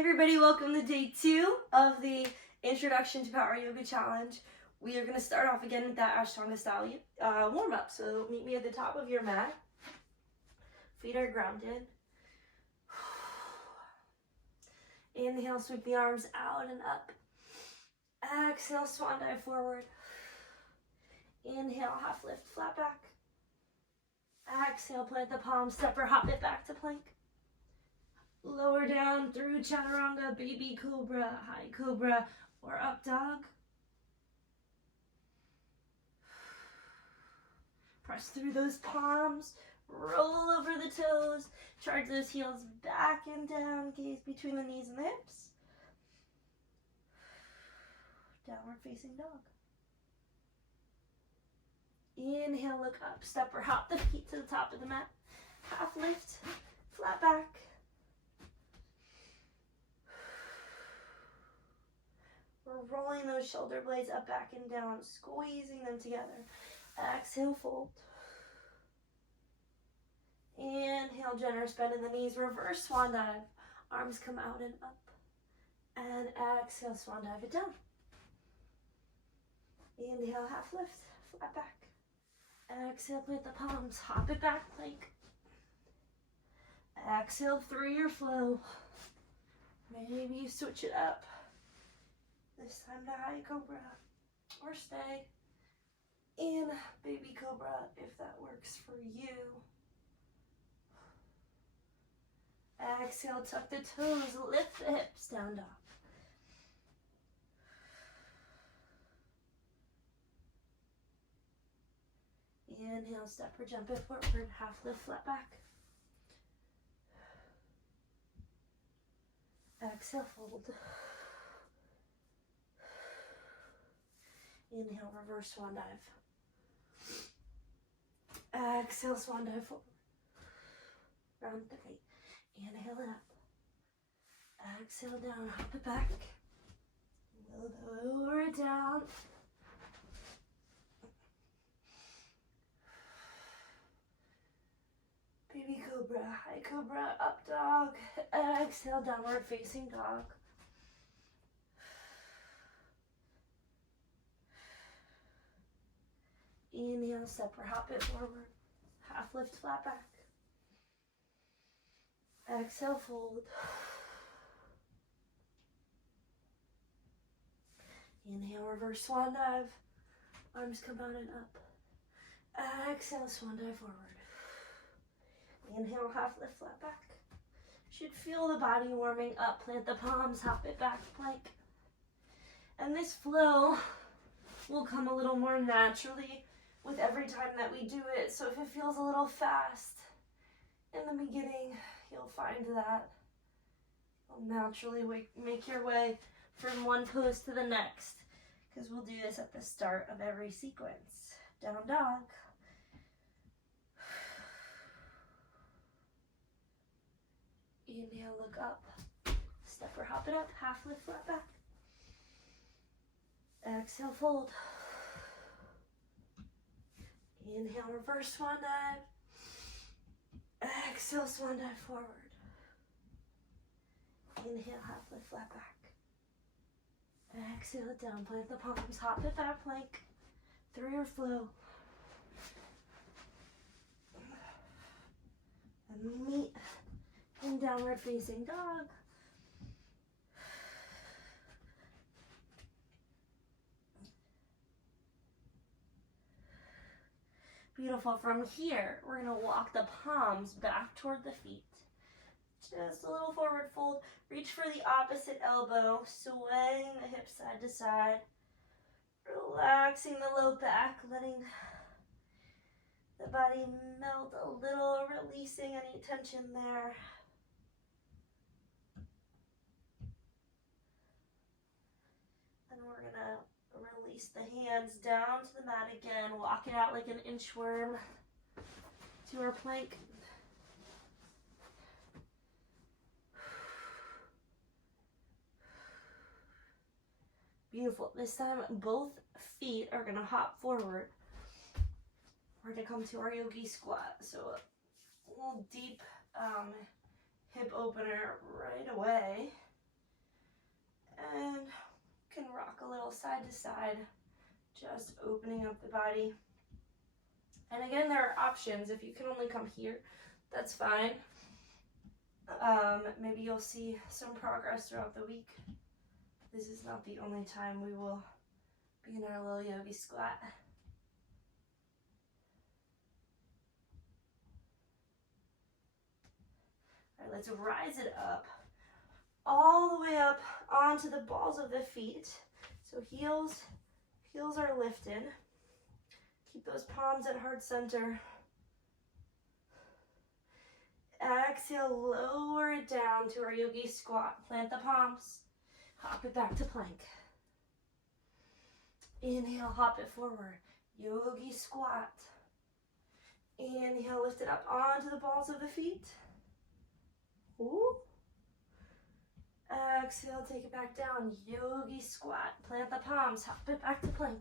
everybody, welcome to day 2 of the Introduction to Power Yoga Challenge. We are going to start off again with that Ashtanga style warm-up. So meet me at the top of your mat. Feet are grounded. Inhale, sweep the arms out and up. Exhale, swan dive forward. Inhale, half lift, flat back. Exhale, plant the palms, step or hop it back to plank. Lower down through chaturanga, baby cobra, high cobra, or up dog. Press through those palms, roll over the toes, charge those heels back and down, gaze between the knees and the hips. Downward facing dog. Inhale, look up, step or hop the feet to the top of the mat. Half lift, flat back. We're rolling those shoulder blades up, back, and down, squeezing them together. Exhale, fold. Inhale, generous bend in the knees, reverse swan dive. Arms come out and up. And exhale, swan dive it down. Inhale, half lift, flat back. Exhale, plant the palms, hop it back, plank. Exhale through your flow. Maybe you switch it up. This time to high cobra, or stay in baby cobra if that works for you. Exhale, tuck the toes, lift the hips, down dog. Inhale, step or jump it forward, half lift, flat back. Exhale, fold. Inhale, reverse swan dive. Exhale, swan dive forward. Round the feet. Inhale it up. Exhale down, hop it back. Lower it down. Baby cobra, high cobra, up dog. Exhale, downward facing dog. Inhale, step or hop it forward. Half lift, flat back. Exhale, fold. Inhale, reverse swan dive. Arms come out and up. Exhale, swan dive forward. Inhale, half lift, flat back. Should feel the body warming up. Plant the palms, hop it back, plank. And this flow will come a little more naturally with every time that we do it. So if it feels a little fast in the beginning, you'll find that you'll naturally make your way from one pose to the next, because we'll do this at the start of every sequence. Down dog. Inhale, look up. Step or hop it up, half lift, flat back. Exhale, fold. Inhale, reverse swan dive. Exhale, swan dive forward. Inhale, half lift, flat back. Exhale it down, plant the palms, hop it back, plank. Through your flow. And meet in downward facing dog. Beautiful. From here, we're going to walk the palms back toward the feet. Just a little forward fold. Reach for the opposite elbow, swaying the hips side to side. Relaxing the low back, letting the body melt a little, releasing any tension there. And we're going to release the hands down to the mat again. Walk it out like an inchworm to our plank. Beautiful. This time, both feet are going to hop forward. We're going to come to our yogi squat. So a little deep hip opener right away. Exhale, side to side, just opening up the body. And again, there are options. If you can only come here, that's fine. Maybe you'll see some progress throughout the week. This is not the only time we will be in our little yogi squat. All right, let's rise it up, all the way up onto the balls of the feet. So heels are lifted. Keep those palms at heart center. Exhale, lower it down to our yogi squat. Plant the palms, hop it back to plank. Inhale, hop it forward, yogi squat. Inhale, lift it up onto the balls of the feet. Ooh. Exhale, take it back down, yogi squat. Plant the palms, hop it back to plank.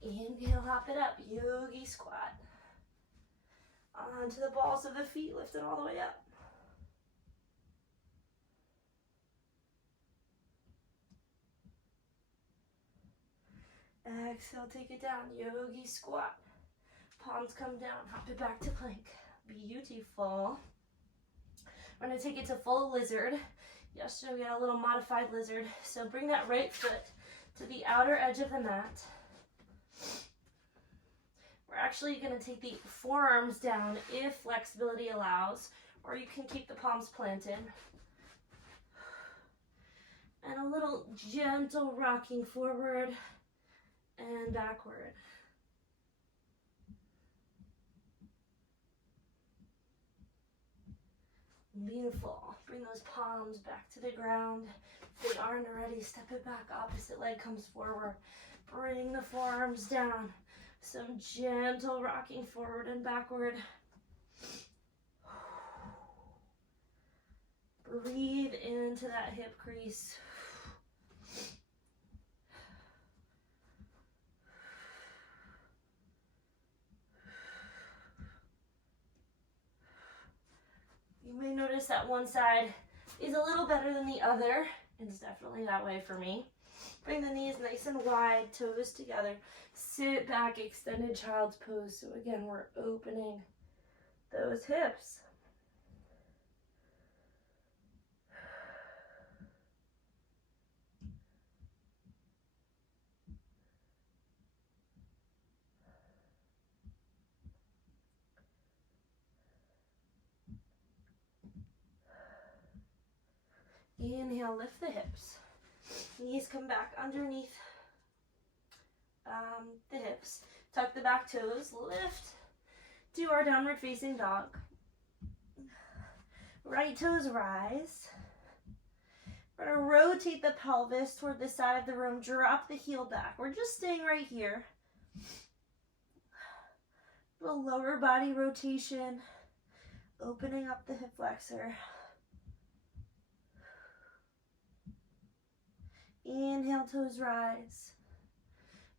Inhale, hop it up, yogi squat. Onto the balls of the feet, lift it all the way up. Exhale, take it down, yogi squat. Palms come down, hop it back to plank. Beautiful. We're gonna take it to full lizard. Yesterday we had a little modified lizard. So bring that right foot to the outer edge of the mat. We're actually gonna take the forearms down if flexibility allows, or you can keep the palms planted. And a little gentle rocking forward and backward. Beautiful. Bring those palms back to the ground. If they aren't already, step it back. Opposite leg comes forward. Bring the forearms down. Some gentle rocking forward and backward. Breathe into that hip crease. You may notice that one side is a little better than the other. It's definitely that way for me. Bring the knees nice and wide, toes together. Sit back, extended child's pose. So again, we're opening those hips. Inhale, lift the hips. Knees come back underneath the hips. Tuck the back toes, lift. Do our downward facing dog. Right toes rise. We're gonna rotate the pelvis toward the side of the room. Drop the heel back. We're just staying right here. Little lower body rotation. Opening up the hip flexor. Inhale, toes rise.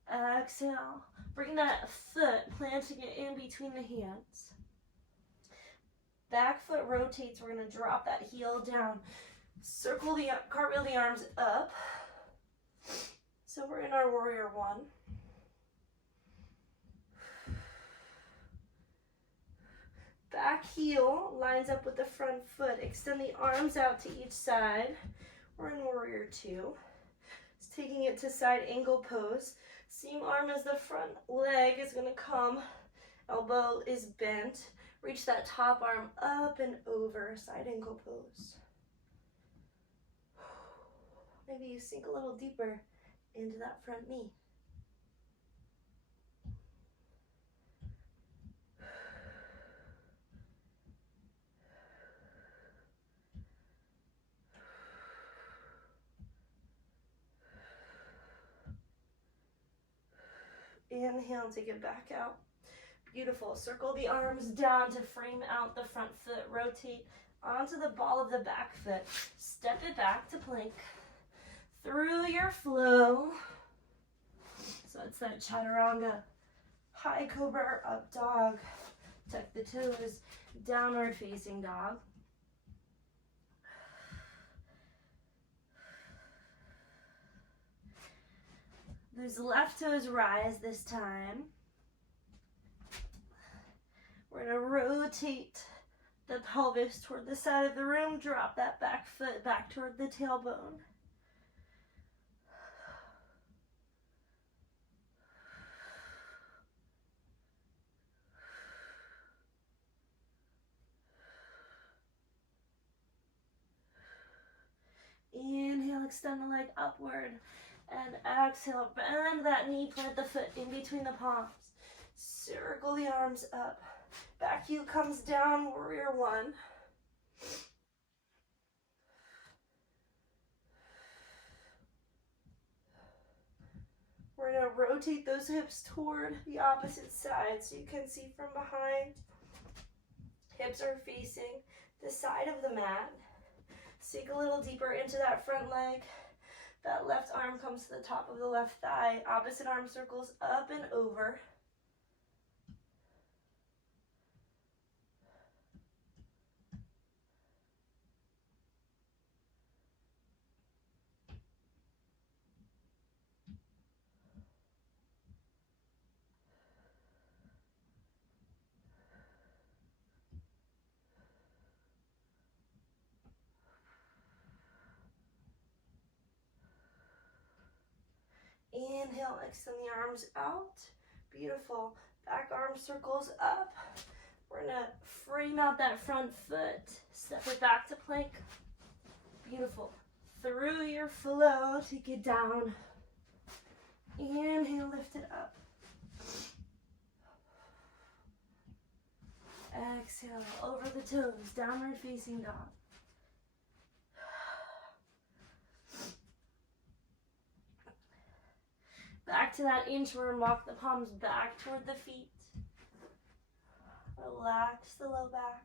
Exhale, bring that foot, planting it in between the hands. Back foot rotates, we're gonna drop that heel down. Circle the, cartwheel the arms up. So we're in our warrior one. Back heel lines up with the front foot. Extend the arms out to each side. We're in warrior two. Taking it to side angle pose. Same arm as the front leg is gonna come. Elbow is bent. Reach that top arm up and over, side angle pose. Maybe you sink a little deeper into that front knee. Inhale, take it back out. Beautiful. Circle the arms down to frame out the front foot. Rotate onto the ball of the back foot. Step it back to plank. Through your flow. So it's that chaturanga. High cobra, up dog. Tuck the toes. Downward facing dog. Whose left toes rise this time. We're gonna rotate the pelvis toward the side of the room, drop that back foot back toward the tailbone. Inhale, extend the leg upward. And exhale, bend that knee, plant the foot in between the palms. Circle the arms up. Back heel comes down, warrior one. We're going to rotate those hips toward the opposite side so you can see from behind. Hips are facing the side of the mat. Sink a little deeper into that front leg. That left arm comes to the top of the left thigh. Opposite arm circles up and over. Inhale, extend the arms out. Beautiful. Back arm circles up. We're going to frame out that front foot. Step it back to plank. Beautiful. Through your flow, take it down. Inhale, lift it up. Exhale, over the toes, downward facing dog. Back to that inchworm, walk the palms back toward the feet. Relax the low back.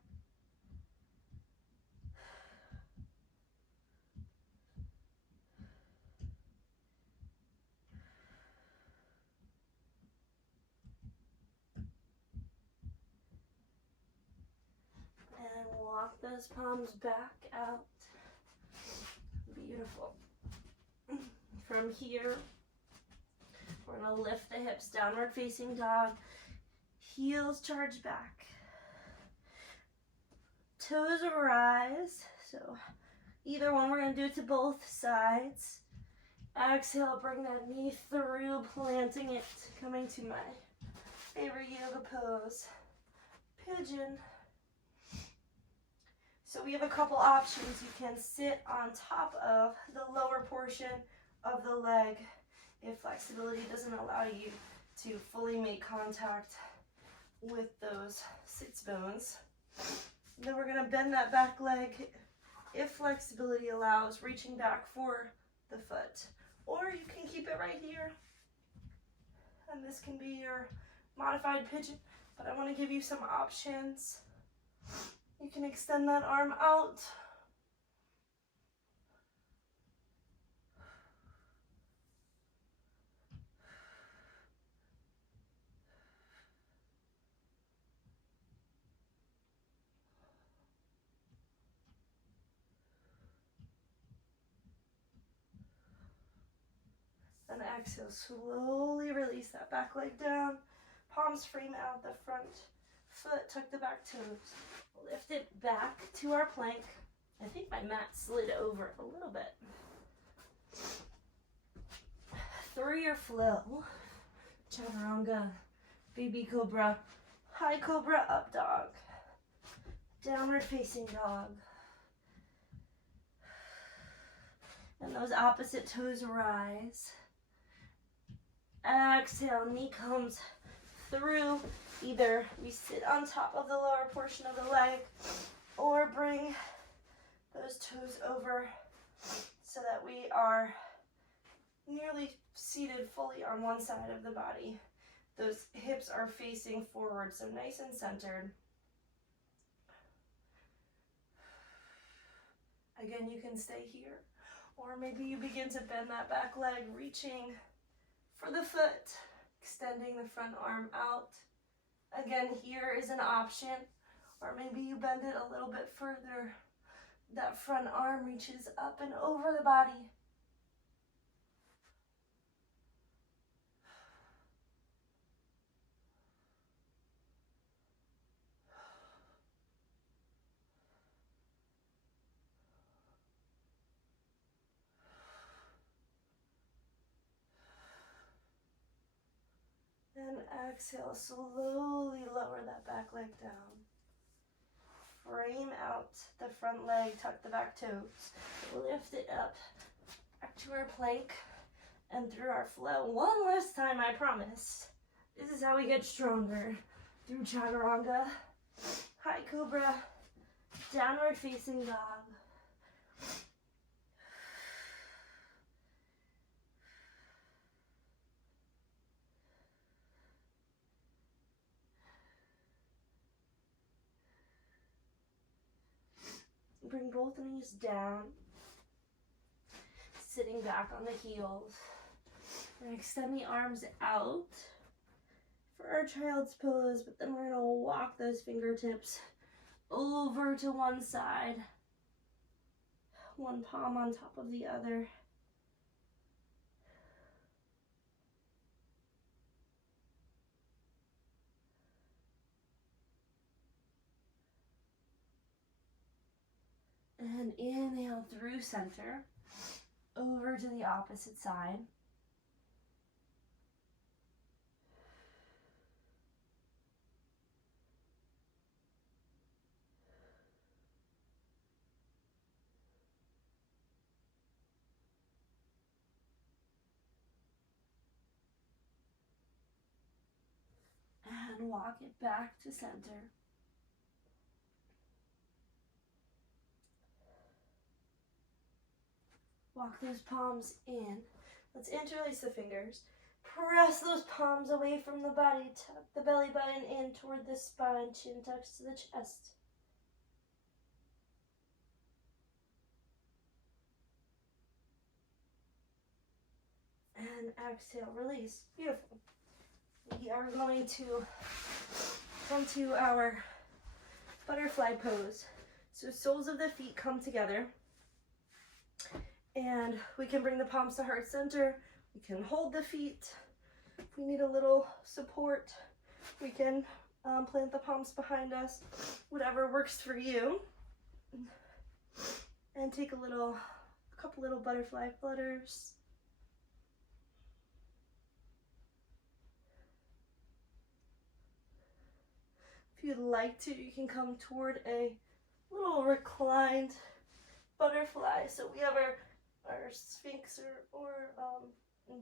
And walk those palms back out. Beautiful. From here, we're going to lift the hips, downward facing dog. Heels charge back. Toes rise. So either one, we're going to do it to both sides. Exhale, bring that knee through, planting it. Coming to my favorite yoga pose, pigeon. So we have a couple options. You can sit on top of the lower portion of the leg if flexibility doesn't allow you to fully make contact with those sits bones. Then we're going to bend that back leg if flexibility allows, reaching back for the foot. Or you can keep it right here. And this can be your modified pigeon, but I want to give you some options. You can extend that arm out. And exhale, slowly release that back leg down. Palms frame out the front foot, tuck the back toes. Lift it back to our plank. I think my mat slid over a little bit. Through your flow, chaturanga, baby cobra, high cobra, up dog, downward facing dog. And those opposite toes rise. Exhale, knee comes through. Either we sit on top of the lower portion of the leg or bring those toes over so that we are nearly seated fully on one side of the body. Those hips are facing forward, so nice and centered. Again, you can stay here, or maybe you begin to bend that back leg, reaching for the foot, extending the front arm out. Again, here is an option, or maybe you bend it a little bit further. That front arm reaches up and over the body. Exhale, slowly lower that back leg down. Frame out the front leg, tuck the back toes. Lift it up, back to our plank and through our flow. One last time, I promise. This is how we get stronger. Through chaturanga, high cobra, downward facing dog. Bring both knees down, sitting back on the heels. And extend the arms out for our child's pose, but then we're gonna walk those fingertips over to one side. One palm on top of the other. And inhale through center, over to the opposite side. And walk it back to center. Walk those palms in. Let's interlace the fingers. Press those palms away from the body. Tuck the belly button in toward the spine. Chin tucks to the chest. And exhale, release. Beautiful. We are going to come to our butterfly pose. So soles of the feet come together. And we can bring the palms to heart center. We can hold the feet. If we need a little support, we can plant the palms behind us. Whatever works for you. And take a couple little butterfly flutters. If you'd like to, you can come toward a little reclined butterfly. So we have our sphinx or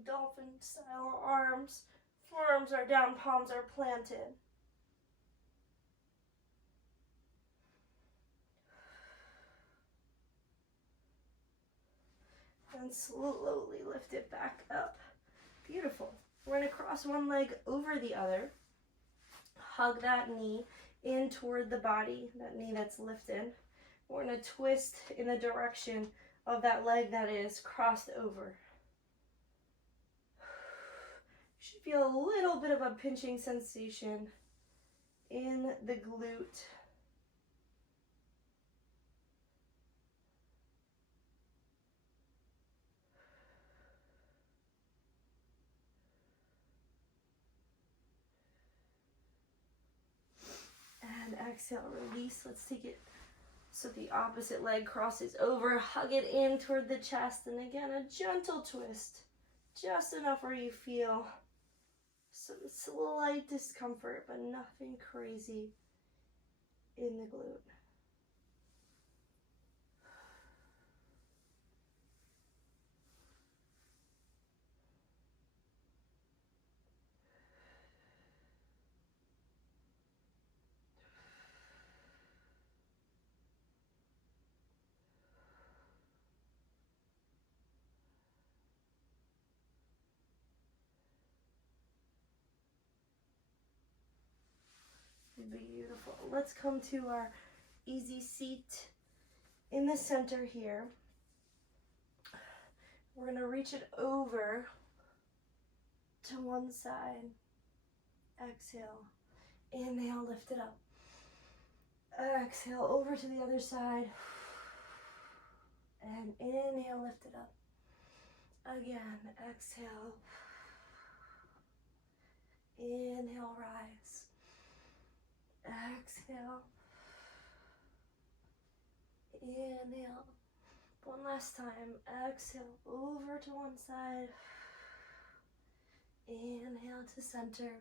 dolphin style arms. Forearms are down, palms are planted. And slowly lift it back up. Beautiful. We're going to cross one leg over the other. Hug that knee in toward the body, that knee that's lifted. We're going to twist in the direction of that leg that is crossed over. You should feel a little bit of a pinching sensation in the glute. And exhale, release. Let's take it so the opposite leg crosses over. Hug it in toward the chest. And again, a gentle twist. Just enough where you feel some slight discomfort, but nothing crazy in the glute. Beautiful. Let's come to our easy seat in the center here. We're going to reach it over to one side. Exhale. Inhale, lift it up. Exhale, over to the other side. And inhale, lift it up. Again, exhale. Inhale, rise. Exhale. Inhale. One last time. Exhale, over to one side. Inhale to center.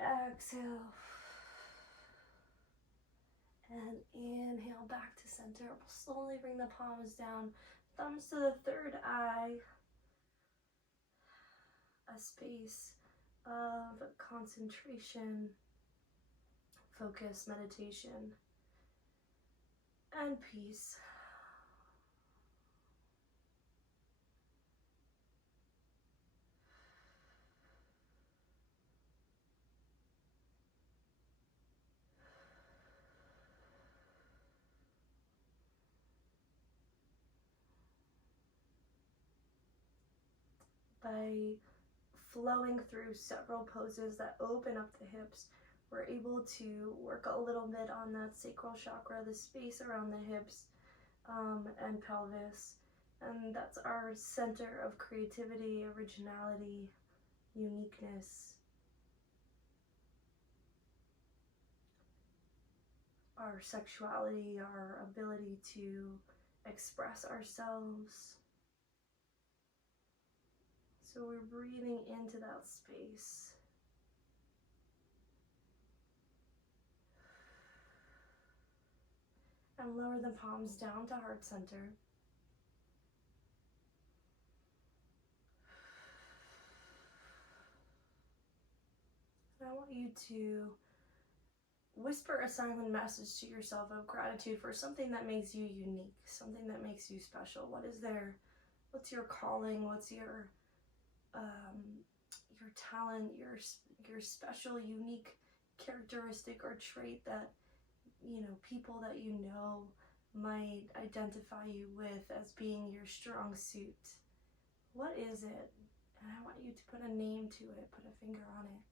Exhale. And inhale back to center. We'll slowly bring the palms down, thumbs to the third eye. A space of concentration, focus, meditation, and peace. By flowing through several poses that open up the hips, we're able to work a little bit on that sacral chakra, the space around the hips and pelvis. And that's our center of creativity, originality, uniqueness, our sexuality, our ability to express ourselves. So we're breathing into that space. And lower the palms down to heart center. And I want you to whisper a silent message to yourself of gratitude for something that makes you unique, something that makes you special. What's your calling? What's your talent, your special, unique characteristic or trait that, people that you know might identify you with as being your strong suit? What is it? And I want you to put a name to it, put a finger on it.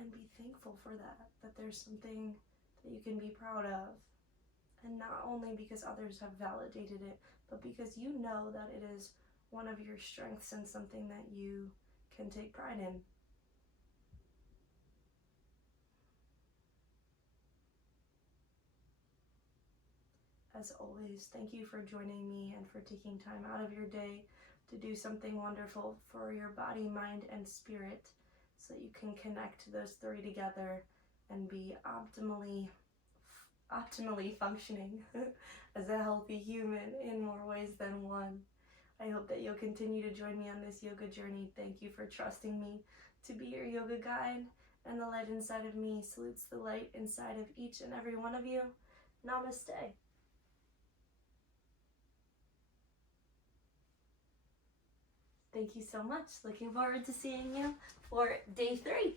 And be thankful for that there's something that you can be proud of. And not only because others have validated it, but because you know that it is one of your strengths and something that you can take pride in. As always, thank you for joining me and for taking time out of your day to do something wonderful for your body, mind, and spirit, so that you can connect those three together and be optimally functioning as a healthy human in more ways than one. I hope that you'll continue to join me on this yoga journey. Thank you for trusting me to be your yoga guide, and the light inside of me salutes the light inside of each and every one of you. Namaste. Thank you so much. Looking forward to seeing you for day 3.